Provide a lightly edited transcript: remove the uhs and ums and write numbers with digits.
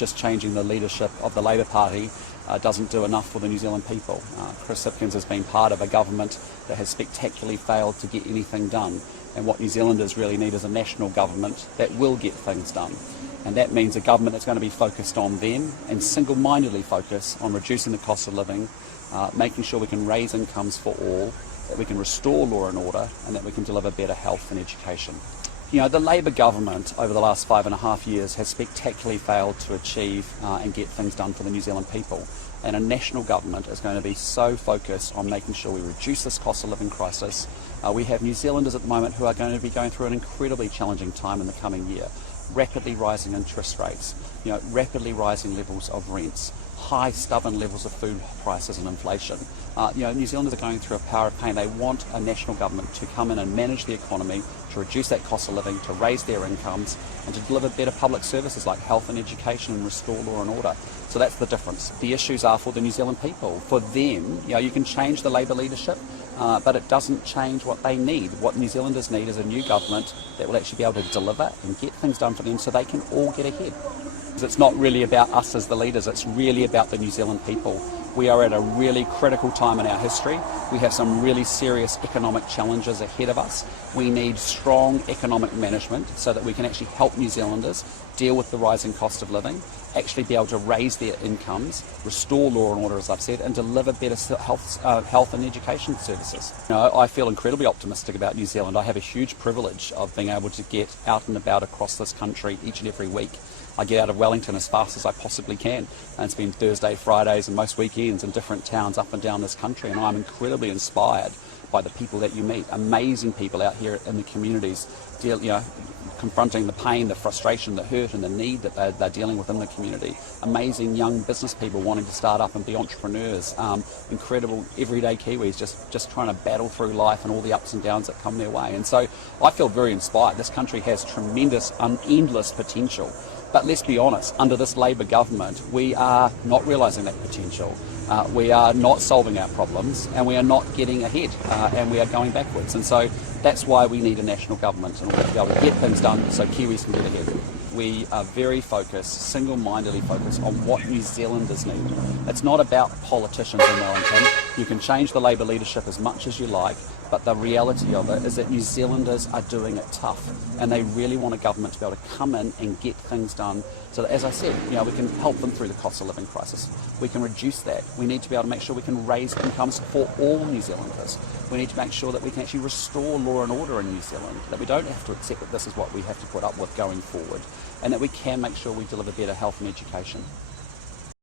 just changing the leadership of the Labour Party doesn't do enough for the New Zealand people. Chris Hipkins has been part of a government that has spectacularly failed to get anything done. And what New Zealanders really need is a national government that will get things done. And that means a government that's going to be focused on them and single-mindedly focus on reducing the cost of living, making sure we can raise incomes for all, that we can restore law and order, and that we can deliver better health and education. You know, the Labour government over the last 5.5 years has spectacularly failed to achieve and get things done for the New Zealand people. And a national government is going to be so focused on making sure we reduce this cost of living crisis. We have New Zealanders at the moment who are going to be going through an incredibly challenging time in the coming year. Rapidly rising interest rates, rapidly rising levels of rents, high stubborn levels of food prices and inflation. New Zealanders are going through a power of pain. They want a national government to come in and manage the economy, to reduce that cost of living, to raise their incomes, and to deliver better public services like health and education and restore law and order. So that's the difference. The issues are for the New Zealand people. For them, you can change the Labour leadership, but it doesn't change what they need. What New Zealanders need is a new government that will actually be able to deliver and get things done for them so they can all get ahead. It's not really about us as the leaders, it's really about the New Zealand people. We are at a really critical time in our history. We have some really serious economic challenges ahead of us. We need strong economic management so that we can actually help New Zealanders deal with the rising cost of living, actually be able to raise their incomes, restore law and order, as I've said, and deliver better health and education services. I feel incredibly optimistic about New Zealand. I have a huge privilege of being able to get out and about across this country each and every week. I get out of Wellington as fast as I possibly can and spend Thursday, Fridays and most weekends in different towns up and down this country, and I'm incredibly inspired by the people that you meet. Amazing people out here in the communities, confronting the pain, the frustration, the hurt and the need that they're dealing with in the community. Amazing young business people wanting to start up and be entrepreneurs. Incredible everyday Kiwis just trying to battle through life and all the ups and downs that come their way. And so I feel very inspired. This country has tremendous, endless potential. But let's be honest, under this Labour government, we are not realising that potential. We are not solving our problems, and we are not getting ahead, and we are going backwards. And so that's why we need a national government in order to be able to get things done so Kiwis can get ahead. We are very focused, single-mindedly focused on what New Zealanders need. It's not about politicians in Wellington. You can change the Labour leadership as much as you like, but the reality of it is that New Zealanders are doing it tough, and they really want a government to be able to come in and get things done so that, as I said, we can help them through the cost of living crisis. We can reduce that. We need to be able to make sure we can raise incomes for all New Zealanders. We need to make sure that we can actually restore law and order in New Zealand, that we don't have to accept that this is what we have to put up with going forward, and that we can make sure we deliver better health and education.